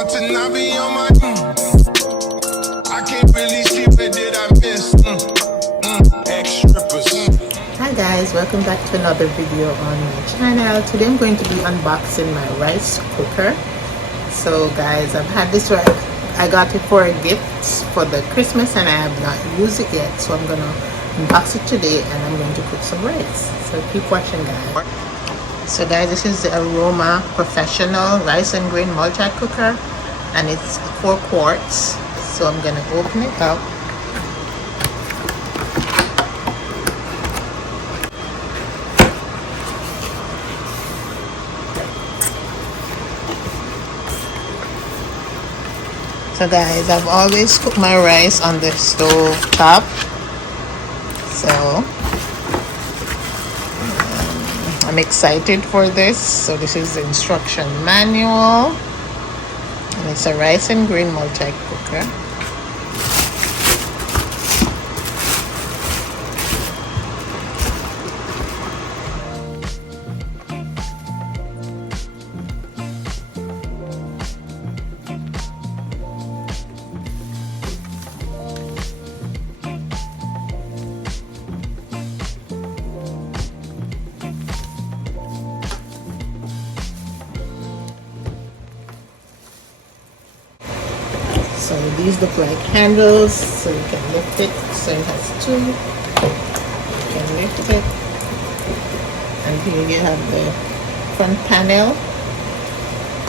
want to not be on my. I can't really see what did I miss. Ex-strippers. Hi guys, welcome back to another video on my channel. Today I'm going to be unboxing my rice cooker. So guys, I've had this right. I got it for a gift for the Christmas and I have not used it yet. So I'm gonna unbox it today and I'm going to cook some rice. So keep watching guys. So guys, this is the Aroma Professional Rice and Grain Multi Cooker and it's 4 quarts. So I'm gonna open it up. So guys, I've always cooked my rice on the stove top. So I'm excited for this. So this is the instruction manual. And it's a rice and grain multi-cooker. So these look like handles, so you can lift it. So it has 2. You can lift it. And here you have the front panel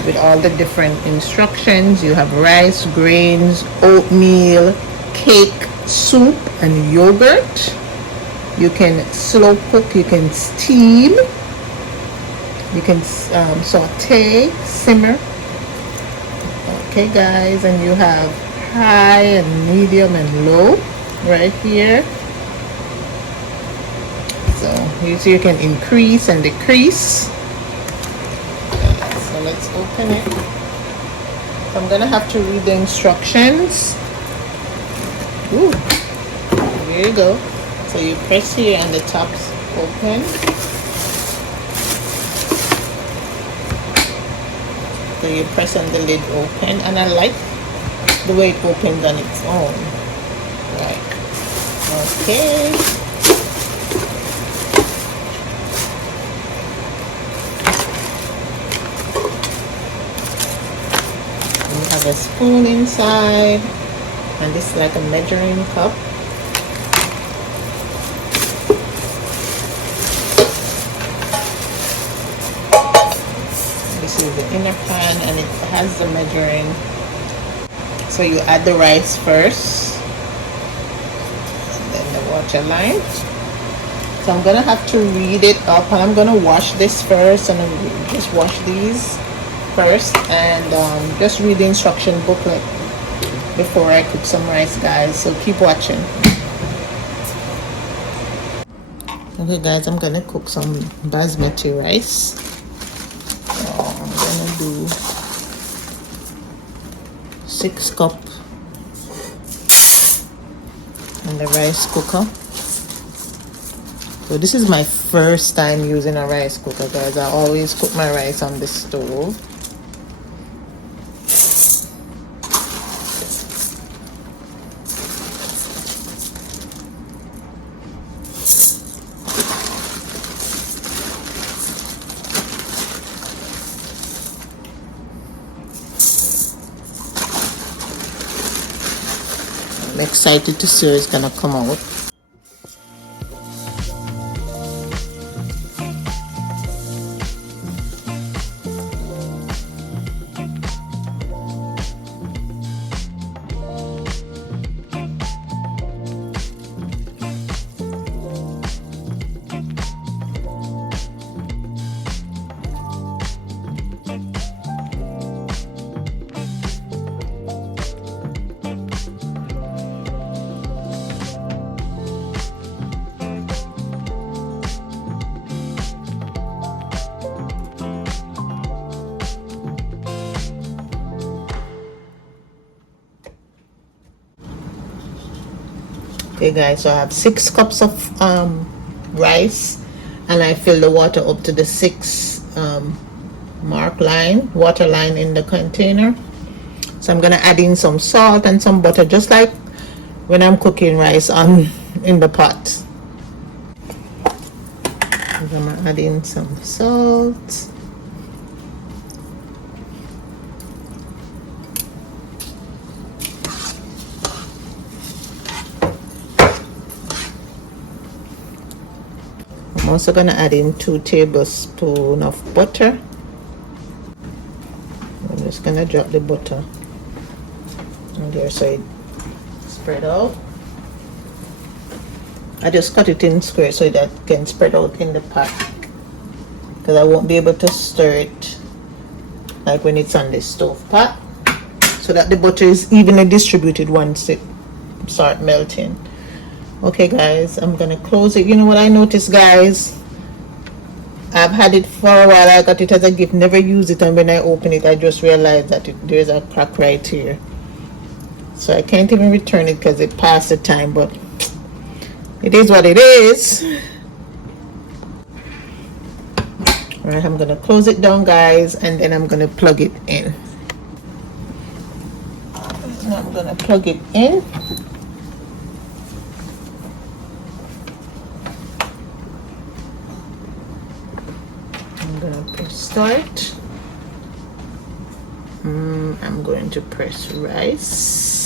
with all the different instructions. You have rice, grains, oatmeal, cake, soup, and yogurt. You can slow cook, you can steam, you can saute, simmer. Okay guys, and you have high and medium and low right here. So you can increase and decrease. So let's open it. So I'm gonna have to read the instructions. Ooh, here you go. So you press here and the top's open. So you press on the lid open, and I like the way it opens on its own. Right. Okay. And you have a spoon inside, and this is like a measuring cup. This is the inner pan and it has the measuring. So you add the rice first and then the water line. So I'm gonna have to read it up, and I'm gonna wash this first, and just wash these first and just read the instruction booklet before I cook some rice guys, so keep watching. Okay guys, I'm gonna cook some basmati rice. I'm gonna do 6 cups in the rice cooker. So this is my first time using a rice cooker guys. I always cook my rice on the stove. I'm excited to see how it's gonna come out. Okay guys, so I have 6 cups of rice, and I fill the water up to the 6 water line in the container. So I'm gonna add in some salt and some butter, just like when I'm cooking rice in the pot. I'm gonna add in some salt. I'm also gonna add in 2 tablespoons of butter. I'm just gonna drop the butter in there so it spread out. I just cut it in squares so that it can spread out in the pot, because I won't be able to stir it like when it's on the stove pot, so that the butter is evenly distributed once it start melting. Okay guys, I'm gonna close it. You know what I noticed, guys? I've had it for a while. I got it as a gift, never use it, and when I open it I just realized that there's a crack right here, so I can't even return it because it passed the time, but it is what it is. All right, I'm gonna close it down, guys, and then I'm gonna plug it in. I'm gonna plug it in. I'm gonna press start. I'm going to press rice.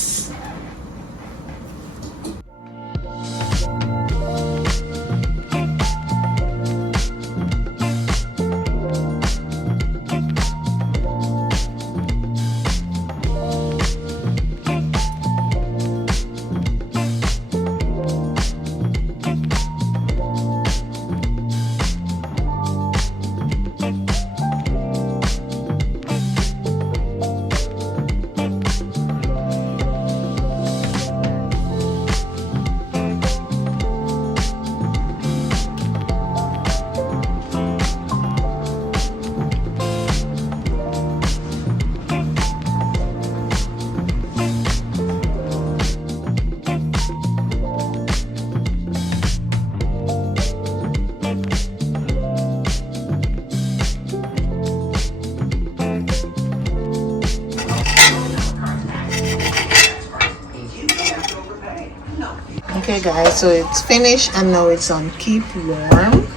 Okay guys, so it's finished and now it's on keep warm.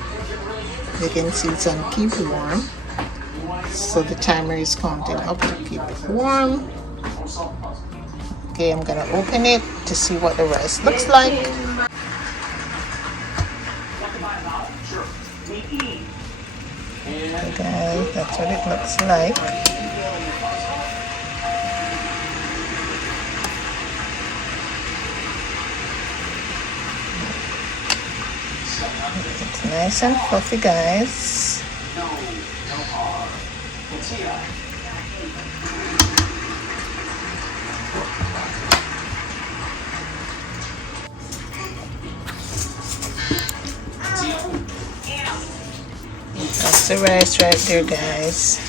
You can see it's on keep warm, so the timer is counting up to keep warm. Okay, I'm gonna open it to see what the rice looks like. Okay guys, that's what it looks like. It's nice and fluffy, guys. That's the rice right there, guys.